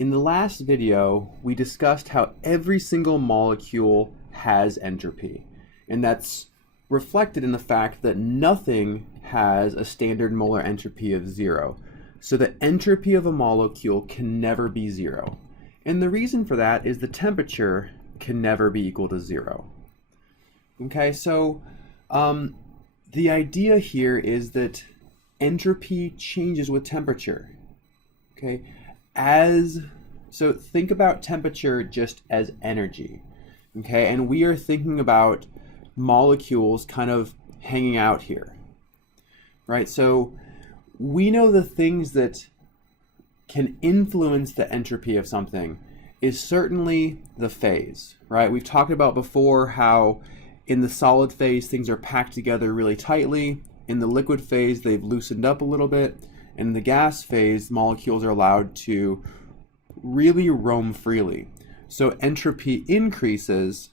In the last video, we discussed how every single molecule has entropy, and that's reflected in the fact that nothing has a standard molar entropy of 0. So the entropy of a molecule can never be 0. And the reason for that is the temperature can never be equal to 0. Okay, so the idea here is that entropy changes with temperature. Okay, so think about temperature just as energy. Okay, and we are thinking about molecules kind of hanging out here, right? So we know the things that can influence the entropy of something is certainly the phase, right? We've talked about before how in the solid phase things are packed together really tightly. In the liquid phase they've loosened up a little bit. And in the gas phase, molecules are allowed to really roam freely. So entropy increases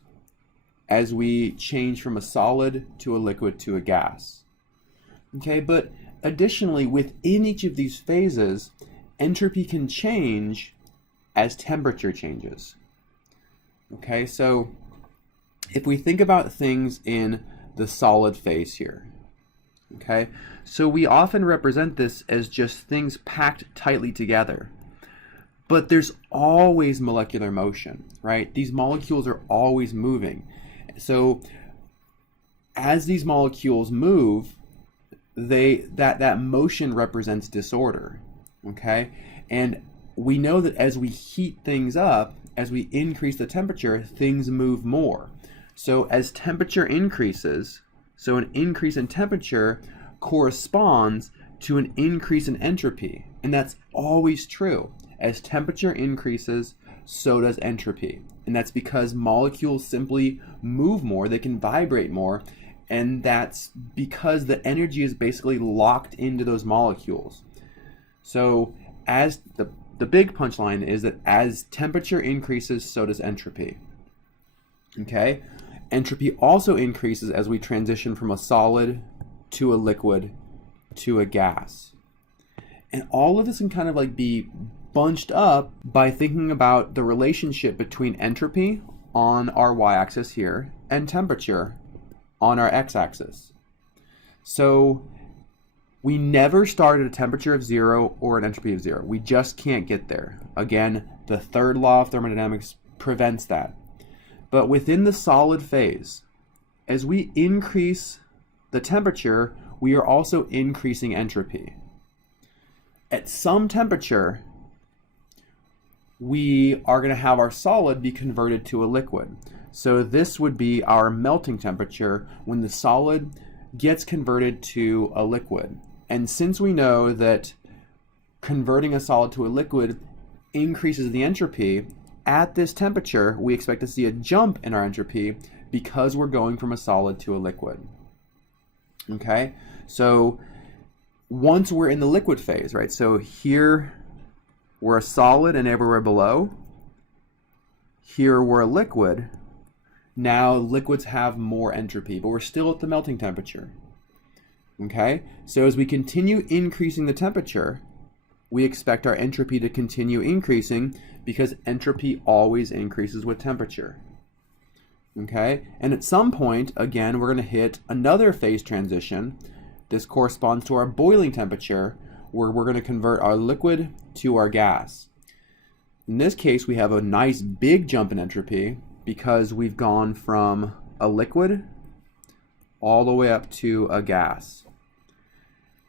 as we change from a solid to a liquid to a gas. Okay, but additionally, within each of these phases, entropy can change as temperature changes. Okay, so if we think about things in the solid phase here, okay, so we often represent this as just things packed tightly together. But there's always molecular motion, right? These molecules are always moving. So as these molecules move, that motion represents disorder, okay? And we know that as we heat things up, as we increase the temperature, things move more. So as temperature increases, so an increase in temperature corresponds to an increase in entropy, and that's always true. As temperature increases, so does entropy. And that's because molecules simply move more, they can vibrate more, and that's because the energy is basically locked into those molecules. So as the big punchline is that as temperature increases, so does entropy. Okay? Entropy also increases as we transition from a solid to a liquid to a gas. And all of this can kind of like be bunched up by thinking about the relationship between entropy on our y-axis here and temperature on our x-axis. So we never start at a temperature of 0 or an entropy of 0. We just can't get there. Again, the third law of thermodynamics prevents that. But within the solid phase, as we increase the temperature, we are also increasing entropy. At some temperature, we are going to have our solid be converted to a liquid. So this would be our melting temperature when the solid gets converted to a liquid. And since we know that converting a solid to a liquid increases the entropy, at this temperature we expect to see a jump in our entropy because we're going from a solid to a liquid. Okay, so once we're in the liquid phase, right, so here we're a solid and everywhere below, here we're a liquid. Now liquids have more entropy, but we're still at the melting temperature. Okay, so as we continue increasing the temperature, we expect our entropy to continue increasing because entropy always increases with temperature. Okay, and at some point, again, we're going to hit another phase transition. This corresponds to our boiling temperature, where we're going to convert our liquid to our gas. In this case, we have a nice big jump in entropy because we've gone from a liquid all the way up to a gas.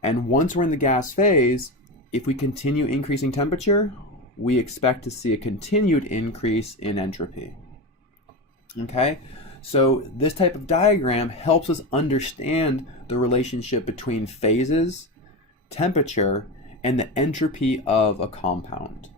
And once we're in the gas phase, if we continue increasing temperature, we expect to see a continued increase in entropy. Okay, so this type of diagram helps us understand the relationship between phases, temperature, and the entropy of a compound.